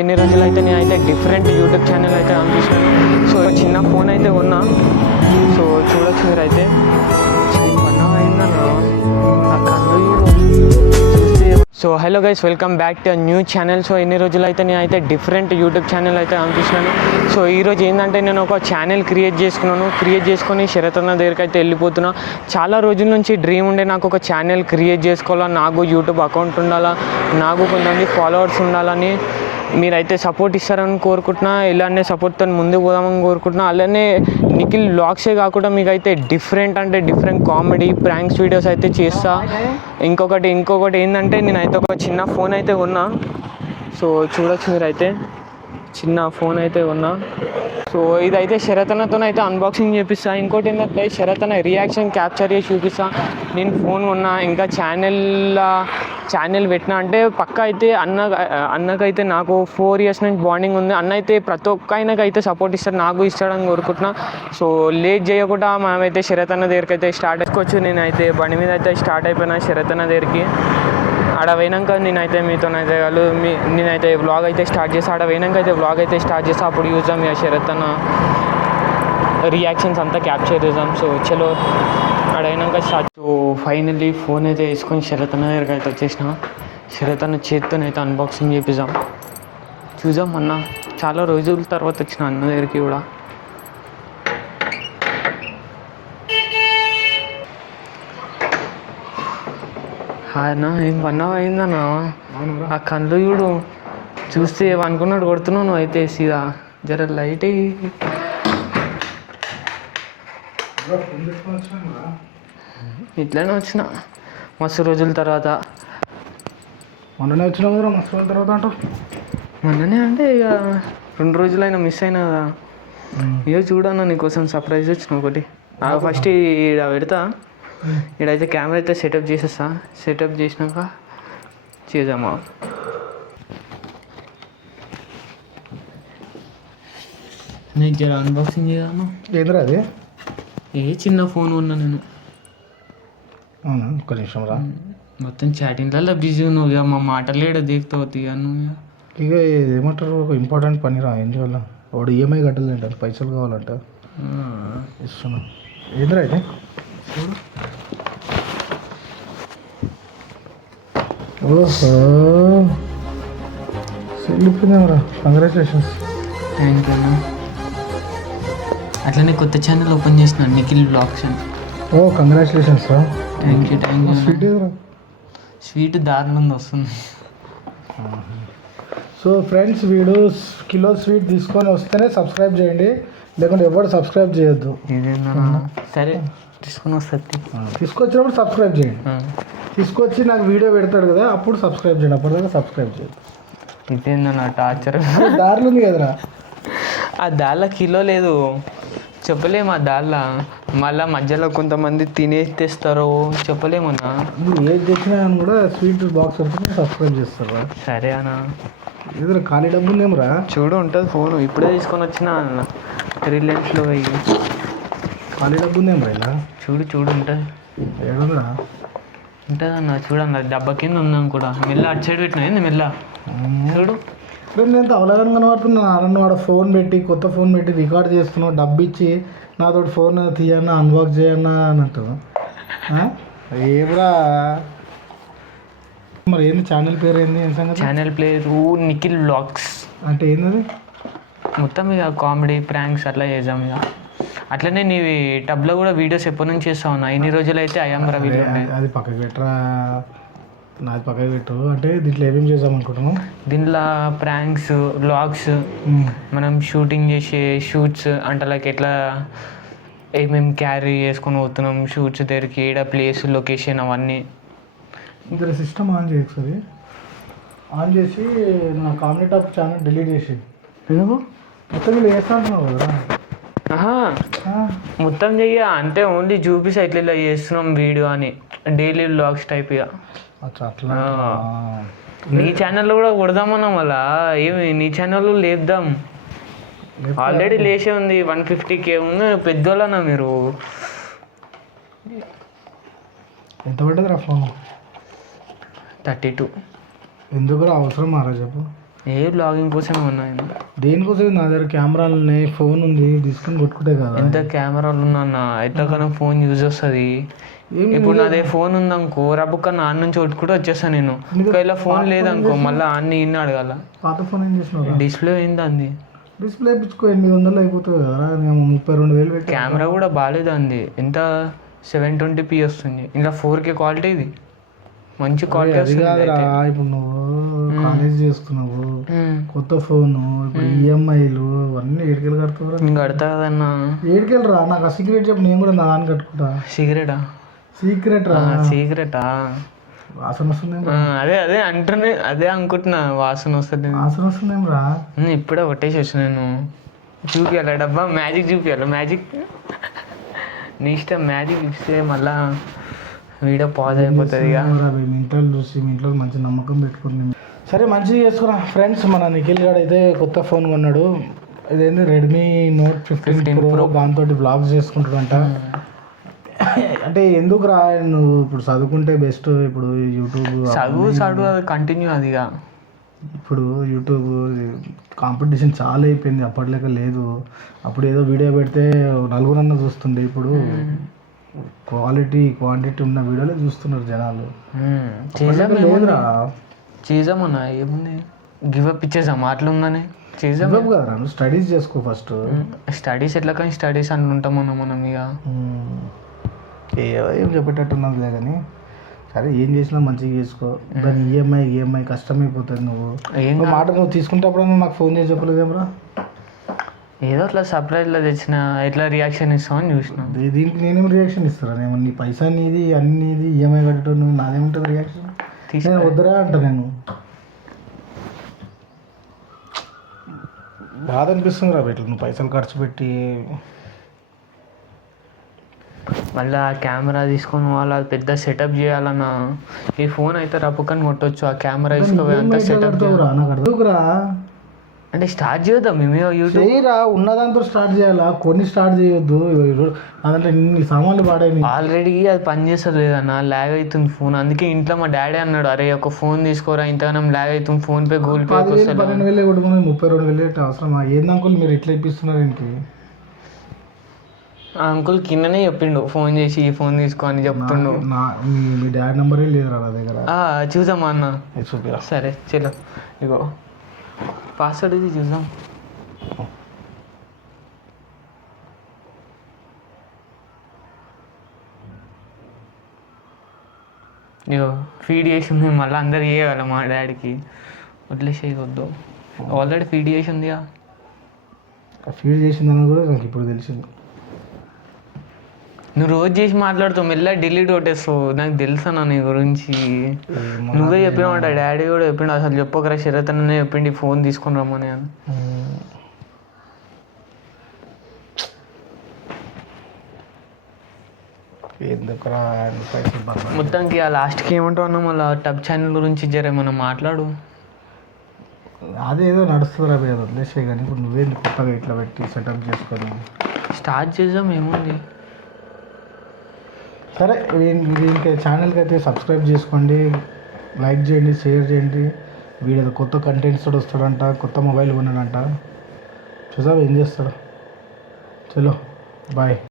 ఎన్ని రోజులైతే నేనైతే డిఫరెంట్ యూట్యూబ్ ఛానల్ అయితే అనిపిస్తున్నాను. సో చిన్న ఫోన్ అయితే ఉన్నా. సో చూడొచ్చు మీరైతే పన్నా అయిందన్న ఆ కళ్ళు చూస్తే. So hello guys, welcome back to new channel. So ఎన్ని రోజులైతే నేనైతే డిఫరెంట్ యూట్యూబ్ ఛానల్ అయితే అనిపిస్తున్నాను. సో ఈరోజు ఏంటంటే నేను ఒక ఛానల్ క్రియేట్ చేసుకొని శరత్ అన్న దగ్గరికి అయితే వెళ్ళిపోతున్నా. చాలా రోజుల నుంచి డ్రీమ్ ఉండే నాకు ఒక ఛానల్ క్రియేట్ చేసుకోవాలా, నాకు యూట్యూబ్ అకౌంట్ ఉండాలా, నాకు కొంతమంది ఫాలోవర్స్ ఉండాలని. మీరైతే సపోర్ట్ ఇస్తారని కోరుకుంటున్నా. ఇలానే సపోర్ట్తో ముందుకు పోదామని కోరుకుంటున్నా. అలానే నిఖిల్ వ్లాగ్సే కాకుండా మీకైతే డిఫరెంట్ కామెడీ ప్రాంక్స్ వీడియోస్ అయితే చేస్తా. ఇంకొకటి ఏంటంటే నేనైతే ఒక చిన్న ఫోన్ అయితే ఉన్నా. సో చూడొచ్చు మీరైతే చిన్న ఫోన్ అయితే ఉన్నా. సో ఇదైతే శరత్ అన్నతో అయితే అన్బాక్సింగ్ చేపిస్తా. ఇంకోటి ఏంటంటే శరత్ అన్న రియాక్షన్ క్యాప్చర్ చేసి చూపిస్తా. నేను ఫోన్ ఉన్నా ఇంకా ఛానల్ పెట్టినా అంటే పక్క అయితే అన్నకైతే నాకు 4 years నుంచి బాండింగ్ ఉంది. అన్న అయితే ప్రతి ఒక్క ఆయనకైతే సపోర్ట్ ఇస్తాడు, నాకు ఇస్తాడని కోరుకుంటున్నా. సో లేట్ చేయకుండా మనమైతే శరత్ అన్న దగ్గరికి అయితే స్టార్ట్ చేసుకోవచ్చు. నేనైతే బండి మీద అయితే స్టార్ట్ అయిపోయినా శరత్ అన్న దగ్గరికి. ఆడ పోయినాక నేనైతే వ్లాగ్ అయితే స్టార్ట్ చేస్తా. ఆడ పోయినాక అయితే వ్లాగ్ అయితే స్టార్ట్ చేస్తా. అప్పుడు చూద్దాం ఇక శరత్ అన్న రియాక్షన్స్ అంతా క్యాప్చర్ చేద్దాం. సో చలో ఆడ అయినాక స్టార్ట్. సో ఫైనల్లీ ఫోన్ అయితే వేసుకొని శరత్ అన్న దగ్గరికి అయితే వచ్చేసిన. శరత్ అన్న చేత్తోనైతే అన్బాక్సింగ్ చేపిద్దాం. చూద్దాం అన్న చాలా రోజుల తర్వాత వచ్చిన అన్న దగ్గరికి కూడా. అన్న ఏం పన్నావు అయిందన్నా? ఆ కళ్ళు చూడు చూస్తే అనుకున్నాడు కొడుతున్నావు నువ్వు అయితే సీదా జర లైట్ ఇట్లనే వచ్చిన మస్తు రోజుల తర్వాత. మొన్ననే వచ్చినావు కదా మస్తు రోజుల తర్వాత అంటావు. మొన్ననే అంటే ఇక 2 రోజులైనా మిస్ అయినా కదా. ఇక చూడన్నా నీకోసం సర్ప్రైజ్ వచ్చిన ఒకటి. ఫస్ట్ ఈడ పెడతా. ఇక్కడైతే కెమెరా అయితే సెటప్ చేసేస్తా. సెటప్ చేసినాక చేద్దామా. నీకు జర అన్బాక్సింగ్ చేద్దామా. ఏంద్రా అది? చిన్న ఫోన్ ఉన్నా నేను. అవునా, ఒక్క నిమిషం రా. మొత్తం చాటింగ్లలో బిజీ ఉన్నావు ఇక మా మాటలేడ దిగుతావు ఇక నువ్వు. ఇక ఏమంటారు, ఒక ఇంపార్టెంట్ పని రా. ఏం చేయాలా, వాడు ఈఎంఐ కట్టాలంట, పైసలు కావాలంట. ఇస్తున్నా. ఏంద్రా అయితే చూడు. ఓహో వెళ్ళిపోయిందామరా. కంగ్రాచులేషన్స్. థ్యాంక్ యూ అన్న. అట్లనే కొత్త ఛానల్ ఓపెన్ చేసిన నిఖిల్ వ్లాగ్స్ అని. ఓ కంగ్రాచులేషన్స్ రా. Thank you. స్వీట్ ఏదిరా? స్వీట్ దారుణంగా వస్తుంది. సో ఫ్రెండ్స్, వీడు కిలో స్వీట్ తీసుకొని వస్తేనే సబ్స్క్రైబ్ చేయండి, లేకుంటే ఎవరు సబ్స్క్రైబ్ చేయొద్దు. సరే తీసుకొని వస్తుంది. తీసుకొచ్చినప్పుడు సబ్స్క్రైబ్ చేయండి. తీసుకొచ్చి నాకు వీడియో పెడతాడు కదా, అప్పుడు సబ్స్క్రైబ్ చేయండి. అప్పటిదాకా సబ్స్క్రైబ్ చేయదు. ఇదేందన్న టార్చర్. దారిలో ఉంది కదరా. ఆ దాళ్ళ కిలో లేదు చెప్పలేము. ఆ దాళ్ళ మళ్ళీ మధ్యలో కొంతమంది తినేసి తెస్తారో చెప్పలేమన్నా. నువ్వు ఏది తెచ్చినా అని కూడా స్వీట్ బాక్స్ వస్తే సబ్స్క్రైబ్ చేస్తారా. సరే అన్న. ఏదైనా ఖాళీ డబ్బు ఉందేమరా? చూడు ఉంటుంది ఫోన్. ఇప్పుడే తీసుకొని వచ్చిన రిలయన్స్లో పోయి. ఖాళీ డబ్బు ఉందేమరా? ఇలా చూడు ఉంటుంది. ఏడుందా? ఉంటుంది అన్న. చూడన్న డబ్బా కింద ఉందాం కూడా. మెల్ల అటు సైడ్ పెట్టినా ఏంది మెల్ల చూడు. నేను అవలాగని కనబడుతున్నా. నన్ను వాడు ఫోన్ పెట్టి, కొత్త ఫోన్ పెట్టి రికార్డ్ చేస్తున్నావు, డబ్బు ఇచ్చి నాతో ఫోన్ తీయన్నా, అన్బాక్స్ చేయన్నా అని అంటావు. ఏమరా మరి ఏంది ఛానల్ పేరు? ఏంది ఛానల్ పేరు నిఖిల్ వ్లాగ్స్. అంటే ఏంది? మొత్తం ఇక కామెడీ ప్రాంక్స్ అట్లా చేద్దాం ఇక. అట్లనే నీవి టబ్లో కూడా వీడియోస్ ఎప్పటి నుంచి చేస్తా ఉన్నా. ఎన్ని రోజులు అయితే అయ్యామరా వీడియో. అది పక్కకి పెట్టరా, నాది పక్కకి పెట్టు. అంటే దీంట్లో ఏమేమి చేద్దాం అనుకుంటున్నాం? దీంట్లో ప్రాంక్స్, వ్లాగ్స్, మనం షూటింగ్ చేసే షూట్స్ అంటే లైక్ ఎట్లా ఏమేమి క్యారీ చేసుకొని పోతున్నాం షూట్స్ దగ్గరికి, ఏడ ప్లేస్, లొకేషన్ అవన్నీ. ఇద్దరు సిస్టమ్ ఆన్ చేయ ఒకసారి. ఆన్ చేసి నా కామెడీ టాప్ ఛానల్ డిలీట్ చేసి. ఎందుకు మొత్తం వీళ్ళు వేస్తా అంటున్నావు కదా. మొత్తం చెయ్య అంటే ఓన్లీ చూపిస్తా ఇట్లా ఇలా చేస్తున్నాం వీడియో అని, డైలీ వ్లాగ్స్ టైప్ ఇక. అట్లా నీ ఛానల్లో కూడా కొడదామన్నా మళ్ళా. ఏమి నీ ఛానల్లో లేపుదాం. ఆల్రెడీ లేచే ఉంది 150K ఉంది. పెద్దోళ్ళనా మీరు. ఎంత పడ్డది రా ఫోన్? 32. ఎందుకు అవసరం మారా చెప్పు. ఏ బ్లాగింగ్ కోసమే ఉన్నాయి. దేనికోసం నా దగ్గర కెమెరాలు ఉన్నాయి, ఫోన్ ఉంది, తీసుకొని కొట్టుకుంటే కదా. ఎంత కెమెరాలు ఉన్నా ఎట్లకన్నా ఫోన్ యూజ్ వస్తుంది. ఇప్పుడు నాదే ఫోన్ ఉందనుకో రబ్బుక్క నా నుంచి కొట్టుకుంటూ వచ్చేస్తాను నేను. ఒకవేళ ఫోన్ లేదనుకో మళ్ళీ అన్ని ఇన్ని అడగాల. పాత ఫోన్ ఏం చేసినావు? డిస్ప్లే అయింది అంది. డిస్ప్లే ఇప్పించుకో 800 అయిపోతుంది కదా, 32,000 పెట్టి. కెమెరా కూడా బాగాలేదు అంది. ఎంత 720p వస్తుంది. ఇంకా 4K క్వాలిటీ ఇది, మంచి క్వాలిటీ వస్తుంది. ఇప్పుడు నువ్వు కాలేజ్ చేస్తున్నావు, కొత్త ఫోన్, ఇప్పుడు ఈఎంఐలు అన్నీ ఏడుకెళ్ళి కడుతున్నా. ఇంకా కడతా కదన్నా. ఏడుకెళ్ళి రా, నాకు ఆ సీక్రెట్ చెప్పు, నేను కూడా నా దాన్ని కట్టుకుంటా. సీక్రెటా? సీక్రెటా? వాసన వస్తుంది. అదే అదే అంటున్నా, అదే అనుకుంటున్నా. వాసన వస్తుంది. వాసన వస్తుందేం రా? ఇప్పుడే కొట్టేసి వచ్చి నేను చూపించాలి డబ్బా. మ్యాజిక్ చూపించాలి. మ్యాజిక్ నీ ఇష్టం. మ్యాజిక్ ఇస్తే మళ్ళా వీడియో పాజ్ అయిపోతుంది. ఇక మీ ఇంట్లో చూసి మీ ఇంట్లో మంచి నమ్మకం పెట్టుకుని సరే మంచిగా చేసుకురా ఫ్రెండ్స్. మన నిఖిల్ గారు అయితే కొత్త ఫోన్ కొన్నాడు. ఇదేంటి రెడ్మీ Note 15 Pro. దాంతో బ్లాగ్స్ చేసుకుంటాడంట. అంటే ఎందుకు రా, నువ్వు ఇప్పుడు చదువుకుంటే బెస్ట్. ఇప్పుడు యూట్యూబ్ చదువు అది కంటిన్యూ. అది ఇప్పుడు యూట్యూబ్ కాంపిటీషన్ చాలా అయిపోయింది, అప్పటిలేక లేదు. అప్పుడు ఏదో వీడియో పెడితే నలుగురన్నా చూస్తుండే, ఇప్పుడు క్వాలిటీ క్వాంటిటీ ఉన్న వీడియోలే చూస్తున్నారు జనాలు. లేదురా చేద్దామన్నా, ఏముంది గివప్ ఇచ్చేసాం అట్లుందని. చేద్దాం కదా, నువ్వు స్టడీస్ చేసుకో ఫస్ట్. స్టడీస్ ఎట్లా కానీ స్టడీస్ అని ఉంటామన్నా మనం. ఇక ఏం చెప్పేటట్టున్నదిలే కానీ సరే ఏం చేసినా మంచిగా చేసుకో. దాని ఈఎంఐ కష్టమైపోతుంది. నువ్వు మాట నువ్వు తీసుకుంటేప్పుడు నాకు ఫోన్ చేసి చెప్పలేదేమరా? ఏదో అట్లా సర్ప్రైజ్లో తెచ్చిన, ఎట్లా రియాక్షన్ ఇస్తామని చూసిన. దీనికి నేనేం రియాక్షన్ ఇస్తారా? నేను నీ పైసా నీది, అన్నీది, ఈఎంఐ కట్టడం నువ్వు, నాదేముంటుంది రియాక్షన్? నేను వద్దరా అంట. నేను బాధ అనిపిస్తుంది రా ఇట్లా నువ్వు పైసలు ఖర్చు పెట్టి మళ్ళీ ఆ కెమెరా తీసుకొని వాళ్ళ పెద్ద సెటప్ చేయాలన్నా. ఈ ఫోన్ అయితే రప్పుకని కొట్టొచ్చు, ఆ కెమెరా తీసుకో అంత సెటప్ రా. అంటే స్టార్ట్ చేద్దాం మేమే యూట్యూబ్. చేయరా, ఉన్నదాంతో స్టార్ట్ చేయాలా, కొన్ని స్టార్ట్ చేయొద్దు. అదంటే ఇన్ని సామాన్లు పాడైంది. ఆల్రెడీ అది పని చేస్తుంది లేదన్నా, ల్యాగ్ అవుతుంది ఫోన్. అందుకే ఇంట్లో మా డాడీ అన్నాడు, అరే ఒక ఫోన్ తీసుకోరా, ఇంతగానం ల్యాగ్ అవుతుంది, ఫోన్పే గూగుల్ పే 12,000 కొట్టుకుని 32,000 అవసరమా? ఏంది అంకుల్ మీరు ఇట్లా ఇప్పిస్తున్నారు ఏంటి? ఆ అంకుల్ కిందనే చెప్పిండు, ఫోన్ చేసి ఈ ఫోన్ తీసుకో అని చెప్తుండు. మీ డాడీ నెంబరే లేదురా నా దగ్గర. చూసామా అన్న? చూపిరా. సరే చలో, ఇగో పాస్వర్డ్ ఇది చూద్దాం. ఇగో ఫీడ్ చేసింది, మళ్ళీ అందరు చేయాలి మా డాడీకి. వదిలేసేయవద్దు, ఆల్రెడీ ఫీడ్ చేసిందిగా. ఫీడ్ చేసిందని కూడా నాకు ఇప్పుడు తెలిసింది. నువ్వు రోజు చేసి మాట్లాడుతావు, మెల్ల డిలీట్ కొట్టేస్తావు. నాకు తెలుసా నీ గురించి. నువ్వే చెప్పినావంట, డాడీ కూడా చెప్పిండు. అసలు చెప్పకరా, శరతనే చెప్పిండి ఫోన్ తీసుకొని రమ్మని అని. మొత్తానికి ఆ లాస్ట్కి ఏమంటావు అన్న, మళ్ళీ టబ్ ఛానల్ గురించి జర మనం మాట్లాడు. అదేదో నడుస్తుంది రా, ఏదో వదిలేసే. కానీ ఇప్పుడు నువ్వేంది కొత్తగా ఇట్లా పెట్టి సెటప్ చేసుకొని స్టార్ట్ చేద్దాం, ఏముంది. సరే దీనికి ఛానల్కి అయితే సబ్స్క్రైబ్ చేసుకోండి, లైక్ చేయండి, షేర్ చేయండి. వీడియో కొత్త కంటెంట్స్ కూడా వస్తాడంట, కొత్త మొబైల్ కొన్నాడంట. చూసావు ఏం చేస్తాడు. చలో బాయ్.